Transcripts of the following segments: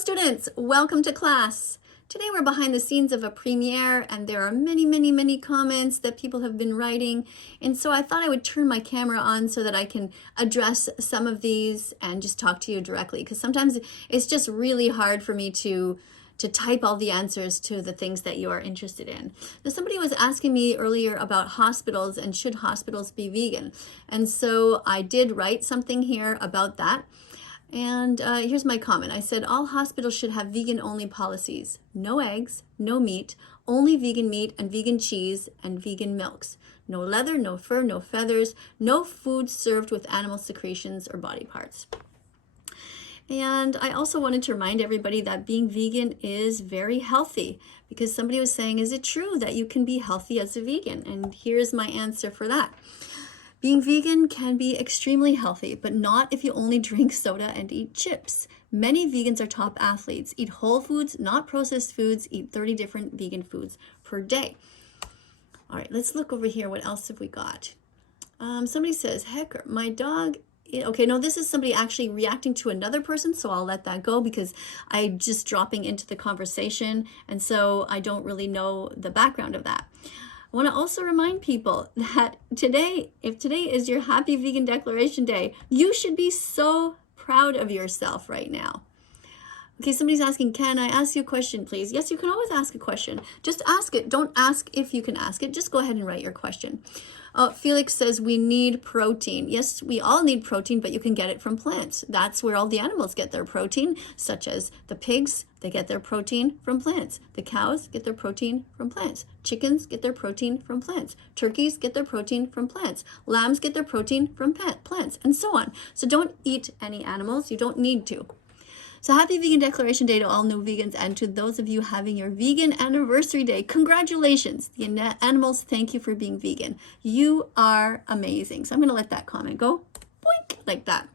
students, welcome to class. Today we're behind the scenes of a premiere and there are many comments that people have been writing, and so I thought I would turn my camera on so that I can address some of these and just talk to you directly, because sometimes it's just really hard for me to type all the answers to the things that you are interested in. Now, somebody was asking me earlier about hospitals and should hospitals be vegan, and so I did write something here about that. And here's my comment. I said, all hospitals should have vegan-only policies. No eggs, no meat, only vegan meat and vegan cheese and vegan milks. No leather, no fur, no feathers, no food served with animal secretions or body parts. And I also wanted to remind everybody that being vegan is very healthy, because somebody was saying, is it true that you can be healthy as a vegan? And here's my answer for that. Being vegan can be extremely healthy, but not if you only drink soda and eat chips. Many vegans are top athletes, eat whole foods, not processed foods, eat 30 different vegan foods per day. All right, let's look over here. What else have we got? Somebody says, heck, my dog... Okay, no, this is somebody actually reacting to another person, so I'll let that go because I'm just dropping into the conversation, and so I don't really know the background of that. I want to also remind people that today, if today is your Happy Vegan Declaration Day, you should be so proud of yourself right now. Okay, somebody's asking, can I ask you a question, please? Yes, you can always ask a question. Just ask it. Don't ask if you can ask it. Just go ahead and write your question. Felix says we need protein. Yes, we all need protein, but you can get it from plants. That's where all the animals get their protein, such as the pigs, they get their protein from plants. The cows get their protein from plants. Chickens get their protein from plants. Turkeys get their protein from plants. Lambs get their protein from plants, and so on. So don't eat any animals. You don't need to. So happy Vegan Declaration Day to all new vegans, and to those of you having your vegan anniversary day, congratulations. The animals thank you for being vegan. You are amazing. So I'm going to let that comment go, boink, like that.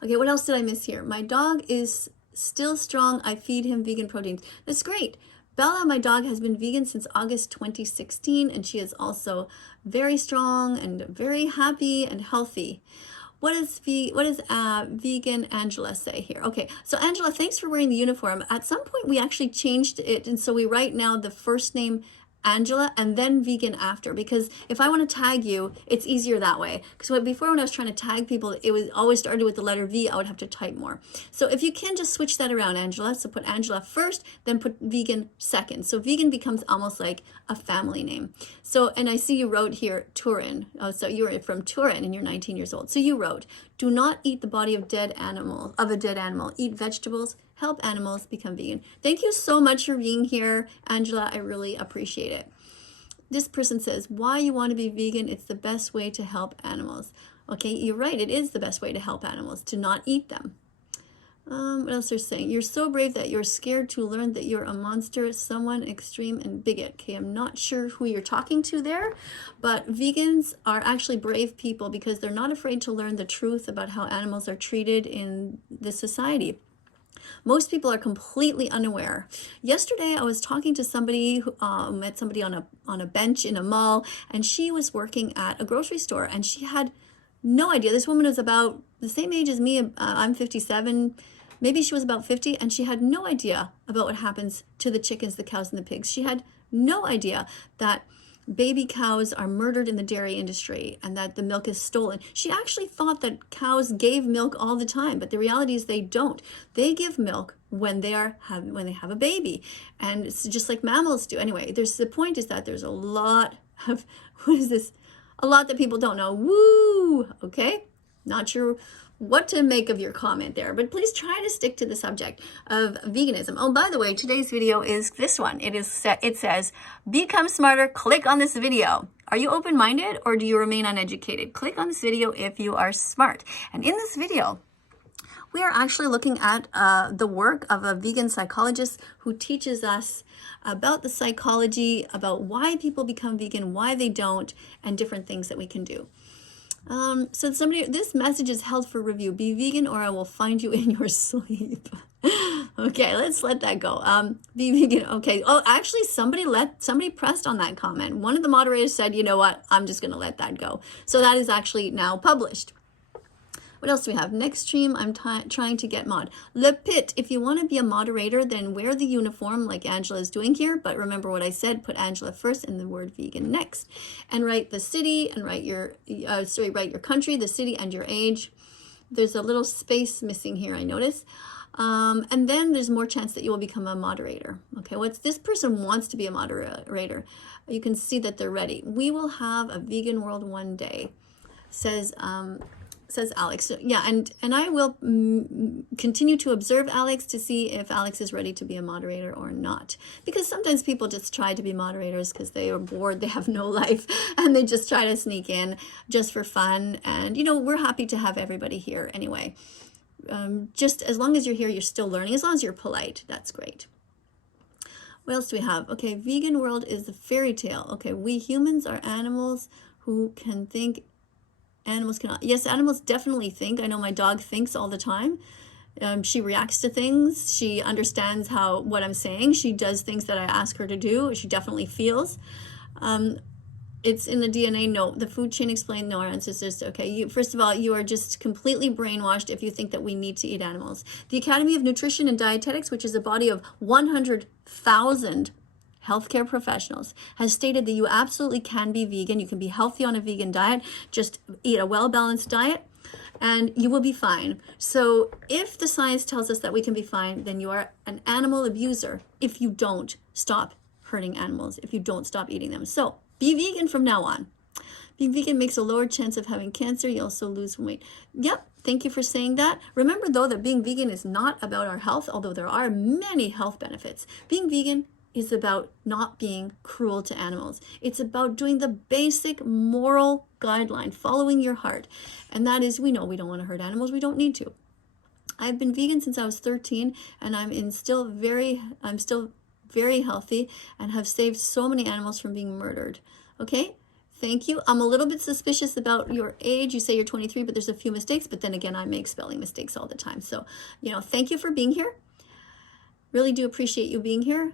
Okay, what else did I miss here? My dog is still strong. I feed him vegan proteins. That's great. Bella, my dog, has been vegan since August 2016, and she is also very strong and very happy and healthy. What does vegan Angela say here? Okay, so Angela, thanks for wearing the uniform. At some point, we actually changed it, and so we write now the first name Angela and then vegan after, because if I want to tag you, it's easier that way. Because before, when I was trying to tag people, it was always started with the letter V. I would have to type more. So if you can just switch that around, Angela. So put Angela first, then put vegan second. So vegan becomes almost like a family name. So, and I see you wrote here Turin. Oh, so you're from Turin and you're 19 years old. So you wrote, do not eat the body of a dead animal. Eat vegetables. Help animals become vegan. Thank you so much for being here, Angela. I really appreciate it. This person says, why you want to be vegan? It's the best way to help animals. Okay, you're right. It is the best way to help animals, to not eat them. What else they're saying? You're so brave that you're scared to learn that you're a monster, someone extreme and bigot. Okay, I'm not sure who you're talking to there, but vegans are actually brave people because they're not afraid to learn the truth about how animals are treated in this society. Most people are completely unaware. Yesterday, I was talking to somebody who met somebody on a bench in a mall, and she was working at a grocery store, and she had no idea. This woman was about the same age as me. I'm 57. Maybe she was about 50, and she had no idea about what happens to the chickens, the cows, and the pigs. She had no idea that baby cows are murdered in the dairy industry and that the milk is stolen. She actually thought that cows gave milk all the time, but the reality is they don't. They give milk when they have a baby, and it's just like mammals do. Anyway, the point is that there's a lot of a lot that people don't know. Woo! Okay, not sure what to make of your comment there, but please try to stick to the subject of veganism. Oh, by the way, today's video is this one. It says, become smarter, click on this video. Are you open-minded or do you remain uneducated? Click on this video if you are smart. And in this video, we are actually looking at the work of a vegan psychologist who teaches us about the psychology, about why people become vegan, why they don't, and different things that we can do. So this message is held for review. Be vegan or I will find you in your sleep. Okay, let's let that go. Be vegan. Okay. Oh, actually somebody pressed on that comment. One of the moderators said, you know what, I'm just going to let that go. So that is actually now published. What else do we have? Next stream, I'm trying to get mod. Le Pit, if you want to be a moderator, then wear the uniform like Angela is doing here. But remember what I said, put Angela first and the word vegan next. And write the city and write your, write your country, the city, and your age. There's a little space missing here, I notice. And then there's more chance that you will become a moderator. Okay, this person wants to be a moderator. You can see that they're ready. We will have a vegan world one day, says Alex. So, yeah, and I will continue to observe Alex to see if Alex is ready to be a moderator or not. Because sometimes people just try to be moderators because they are bored, they have no life, and they just try to sneak in just for fun. And, you know, we're happy to have everybody here anyway. Just as long as you're here, you're still learning. As long as you're polite, that's great. What else do we have? Okay, vegan world is the fairy tale. Okay, we humans are animals who can think. Animals cannot. Yes, animals definitely think. I know my dog thinks all the time. She reacts to things. She understands what I'm saying. She does things that I ask her to do. She definitely feels. It's in the DNA. No, the food chain explained. No, our ancestors. Okay, first of all, you are just completely brainwashed if you think that we need to eat animals. The Academy of Nutrition and Dietetics, which is a body of 100,000 healthcare professionals, has stated that you absolutely can be vegan. You can be healthy on a vegan diet. Just eat a well-balanced diet and you will be fine. So if the science tells us that we can be fine, then you are an animal abuser if you don't stop hurting animals, if you don't stop eating them. So be vegan from now on. Being vegan makes a lower chance of having cancer. You also lose weight. Yep, thank you for saying that. Remember, though, that being vegan is not about our health, although there are many health benefits. Being vegan is about not being cruel to animals. It's about doing the basic moral guideline, following your heart. And that is, we know we don't want to hurt animals. We don't need to. I've been vegan since I was 13, and I'm still very healthy and have saved so many animals from being murdered. Okay? Thank you. I'm a little bit suspicious about your age. You say you're 23, but there's a few mistakes. But then again, I make spelling mistakes all the time. So, you know, thank you for being here. Really do appreciate you being here.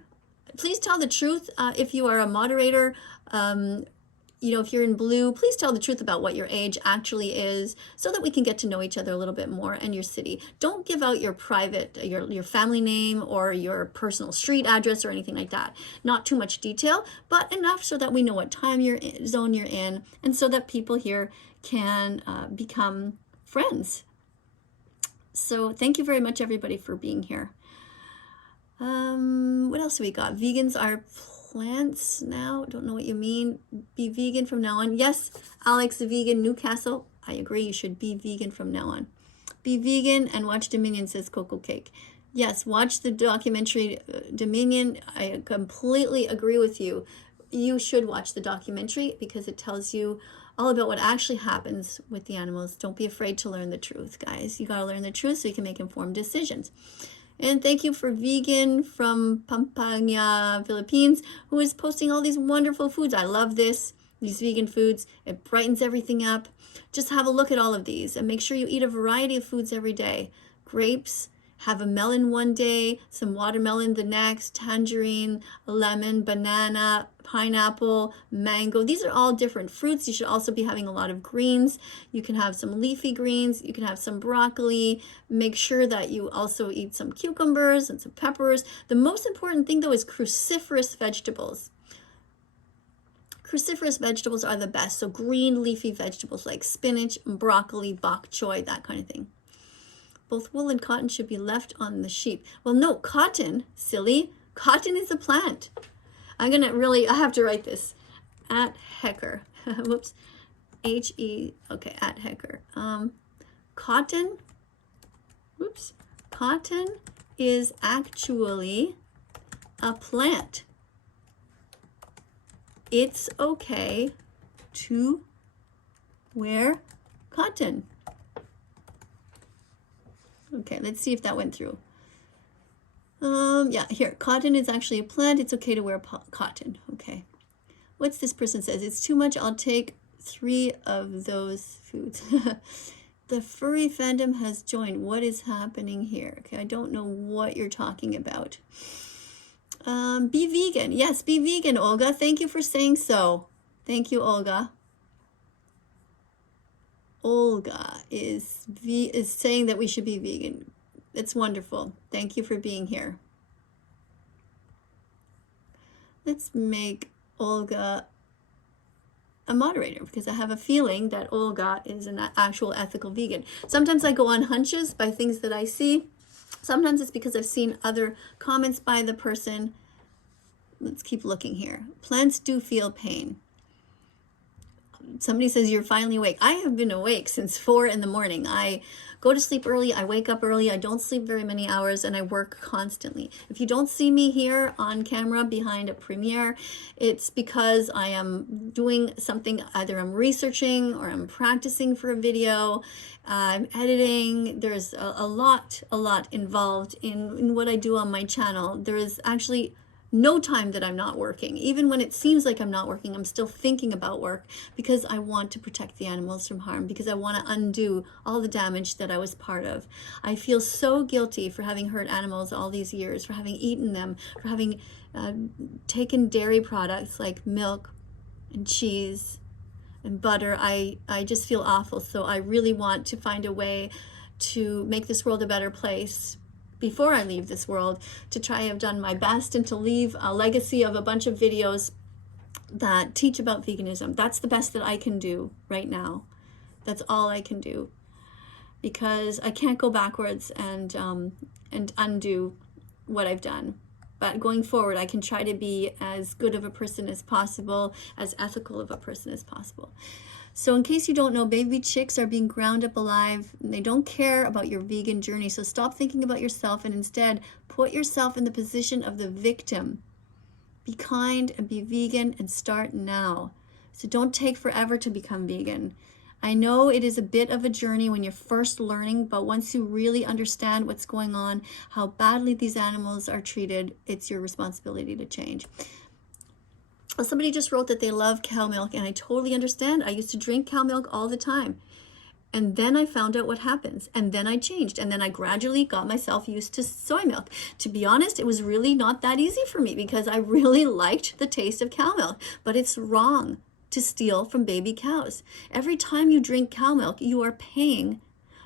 Please tell the truth if you are a moderator. You know, if you're in blue, please tell the truth about what your age actually is so that we can get to know each other a little bit more and your city. Don't give out your private, your family name or your personal street address or anything like that. Not too much detail, but enough so that we know what time zone you're in and so that people here can become friends. So thank you very much, everybody, for being here. What else do we got? Vegans are plants now. Don't know what you mean. Be vegan from now on. Yes, Alex, the vegan, Newcastle. I agree. You should be vegan from now on. Be vegan and watch Dominion, says Coco Cake. Yes, watch the documentary Dominion. I completely agree with you. You should watch the documentary because it tells you all about what actually happens with the animals. Don't be afraid to learn the truth, guys. You got to learn the truth so you can make informed decisions. And thank you for Vegan from Pampanga, Philippines, who is posting all these wonderful foods. I love this, these vegan foods. It brightens everything up. Just have a look at all of these and make sure you eat a variety of foods every day. Grapes, have a melon one day, some watermelon the next, tangerine, lemon, banana, pineapple, mango. These are all different fruits. You should also be having a lot of greens. You can have some leafy greens. You can have some broccoli. Make sure that you also eat some cucumbers and some peppers. The most important thing, though, is cruciferous vegetables. Cruciferous vegetables are the best. So green leafy vegetables like spinach, broccoli, bok choy, that kind of thing. Both wool and cotton should be left on the sheep. Well, no, cotton, silly. Cotton is a plant. I have to write this. At Hecker. Whoops. H-E, okay, at Hecker. Cotton, whoops. Cotton is actually a plant. It's okay to wear cotton. Okay, let's see if that went through. Yeah, here, cotton is actually a plant. It's okay to wear cotton. Okay. What's this person says? It's too much. I'll take 3 of those foods. The furry fandom has joined. What is happening here? Okay, I don't know what you're talking about. Be vegan. Yes, be vegan, Olga. Thank you for saying so. Thank you, Olga. Olga is saying that we should be vegan. It's wonderful. Thank you for being here. Let's make Olga a moderator, because I have a feeling that Olga is an actual ethical vegan. Sometimes I go on hunches by things that I see. Sometimes it's because I've seen other comments by the person. Let's keep looking here. Plants do feel pain. Somebody says you're finally awake. I have been awake since 4 in the morning. I go to sleep early, I wake up early, I don't sleep very many hours, and I work constantly. If you don't see me here on camera behind a premiere, it's because I am doing something. Either I'm researching or I'm practicing for a video, I'm editing. There's a lot involved in what I do on my channel. There is actually no time that I'm not working. Even when it seems like I'm not working, I'm still thinking about work, because I want to protect the animals from harm, because I want to undo all the damage that I was part of. I feel so guilty for having hurt animals all these years, for having eaten them, for having taken dairy products like milk and cheese and butter. I just feel awful. So I really want to find a way to make this world a better place before I leave this world, to try have done my best and to leave a legacy of a bunch of videos that teach about veganism. That's the best that I can do right now. That's all I can do, because I can't go backwards and undo what I've done. But going forward, I can try to be as good of a person as possible, as ethical of a person as possible. So in case you don't know, baby chicks are being ground up alive, and they don't care about your vegan journey. So stop thinking about yourself and instead put yourself in the position of the victim. Be kind and be vegan, and start now. So don't take forever to become vegan. I know it is a bit of a journey when you're first learning, but once you really understand what's going on, how badly these animals are treated, it's your responsibility to change. Somebody just wrote that they love cow milk, and I totally understand. I used to drink cow milk all the time. And then I found out what happens. And then I changed. And then I gradually got myself used to soy milk. To be honest, it was really not that easy for me, because I really liked the taste of cow milk. But it's wrong to steal from baby cows. Every time you drink cow milk, you are paying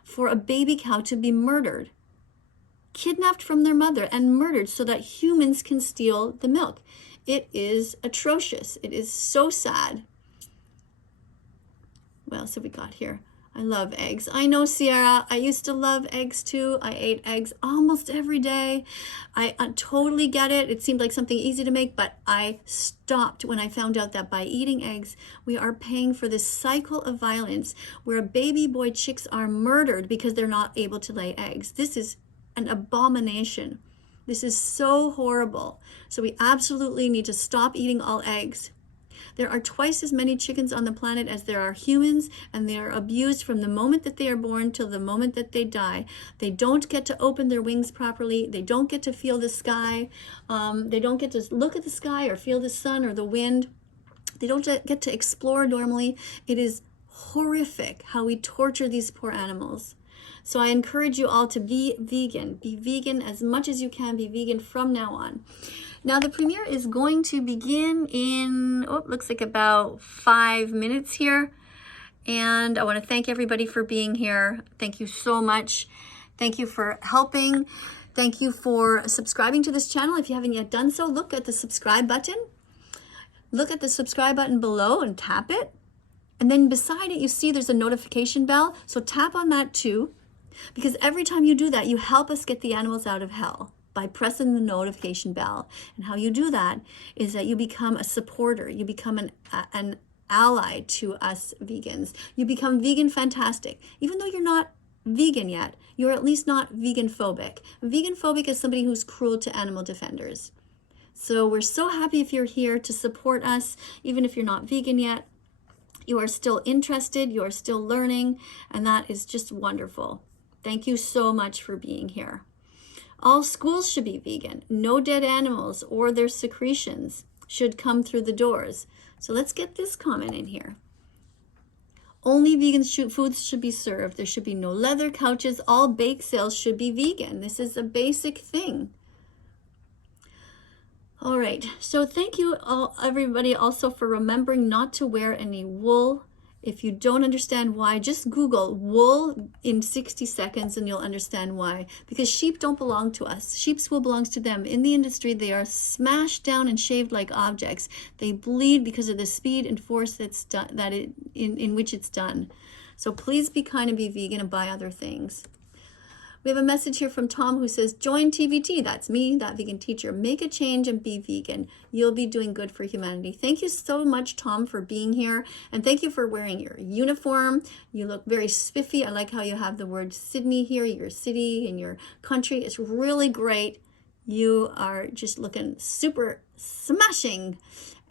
for a baby cow to be murdered, kidnapped from their mother and murdered so that humans can steal the milk. It is atrocious. It is so sad. What else have we got here? I love eggs. I know, Sierra. I used to love eggs too. I ate eggs almost every day. I totally get it. It seemed like something easy to make, but I stopped when I found out that by eating eggs, we are paying for this cycle of violence where baby boy chicks are murdered because they're not able to lay eggs. This is an abomination. This is so horrible. So we absolutely need to stop eating all eggs. There are twice as many chickens on the planet as there are humans, and they are abused from the moment that they are born till the moment that they die. They don't get to open their wings properly. They don't get to feel the sky. They don't get to look at the sky or feel the sun or the wind. They don't get to explore normally. It is horrific how we torture these poor animals. So I encourage you all to be vegan. Be vegan as much as you can. Be vegan from now on. Now the premiere is going to begin in, looks like about 5 minutes here. And I want to thank everybody for being here. Thank you so much. Thank you for helping. Thank you for subscribing to this channel. If you haven't yet done so, look at the subscribe button. Look at the subscribe button below and tap it. And then beside it, you see there's a notification bell. So tap on that too, because every time you do that, you help us get the animals out of hell by pressing the notification bell. And how you do that is that you become a supporter. You become an ally to us vegans. You become vegan fantastic. Even though you're not vegan yet, you're at least not vegan phobic. Vegan phobic is somebody who's cruel to animal defenders. So we're so happy if you're here to support us, even if you're not vegan yet. You are still interested, you are still learning, and that is just wonderful. Thank you so much for being here. All schools should be vegan. No dead animals or their secretions should come through the doors. So let's get this comment in here. Only vegan foods should be served. There should be no leather couches. All bake sales should be vegan. This is a basic thing. All right, so thank you all, everybody, also for remembering not to wear any wool If you don't understand why, just Google wool in 60 seconds and you'll understand why. Because sheep don't belong to us. Sheep's wool belongs to them. In the industry, they are smashed down and shaved like objects. They bleed because of the speed and force that's done, in which it's done. So please be kind and be vegan and buy other things. We have a message here from Tom who says, join TVT. That's me, that vegan teacher. Make a change and be vegan. You'll be doing good for humanity. Thank you so much, Tom, for being here. And thank you for wearing your uniform. You look very spiffy. I like how you have the word Sydney here, your city and your country. It's really great. You are just looking super smashing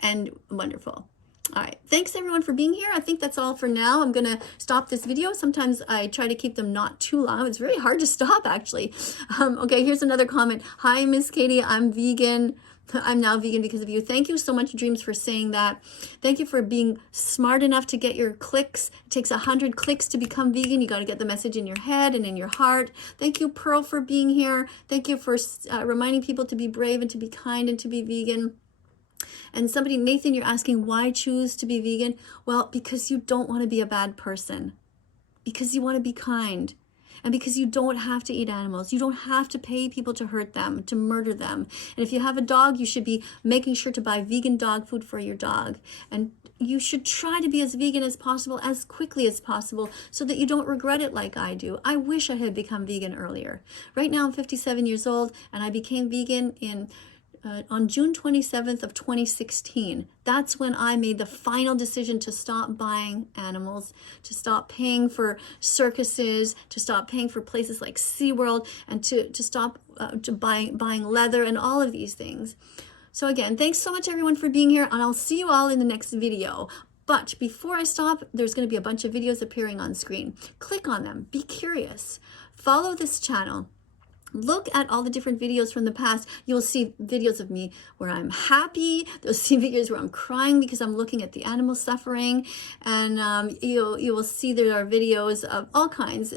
and wonderful. All right, thanks everyone for being here. I think that's all for now. I'm gonna stop this video. Sometimes I try to keep them not too long. It's very hard to stop, actually. Okay, here's another comment. Hi, Miss Katie, I'm vegan. I'm now vegan because of you. Thank you so much, Dreams, for saying that. Thank you for being smart enough to get your clicks. It takes 100 clicks to become vegan. You got to get the message in your head and in your heart. Thank you, Pearl, for being here. Thank you for reminding people to be brave and to be kind and to be vegan. And somebody, Nathan, you're asking why choose to be vegan? Well, because you don't want to be a bad person. Because you want to be kind. And because you don't have to eat animals. You don't have to pay people to hurt them, to murder them. And if you have a dog, you should be making sure to buy vegan dog food for your dog. And you should try to be as vegan as possible, as quickly as possible, so that you don't regret it like I do. I wish I had become vegan earlier. Right now I'm 57 years old, and I became vegan on June 27th of 2016. That's when I made the final decision to stop buying animals, to stop paying for circuses, to stop paying for places like SeaWorld, and to stop buying leather and all of these things. So again, thanks so much everyone for being here, and I'll see you all in the next video. But before I stop, there's going to be a bunch of videos appearing on screen. Click on them. Be curious. Follow this channel. Look at all the different videos from the past. You'll see videos of me where I'm happy. You'll see videos where I'm crying because I'm looking at the animals suffering. And you will see there are videos of all kinds.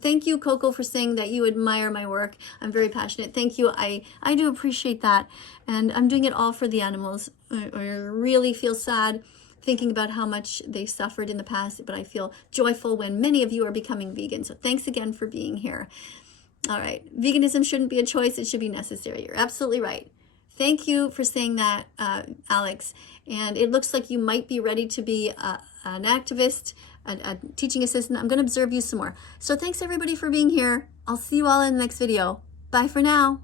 Thank you, Coco, for saying that you admire my work. I'm very passionate. Thank you. I do appreciate that. And I'm doing it all for the animals. I really feel sad thinking about how much they suffered in the past, but I feel joyful when many of you are becoming vegan. So thanks again for being here. All right, veganism shouldn't be a choice, it should be necessary. You're absolutely right. Thank you for saying that, Alex. And it looks like you might be ready to be an activist, a teaching assistant. I'm going to observe you some more. So thanks everybody for being here. I'll see you all in the next video. Bye for now.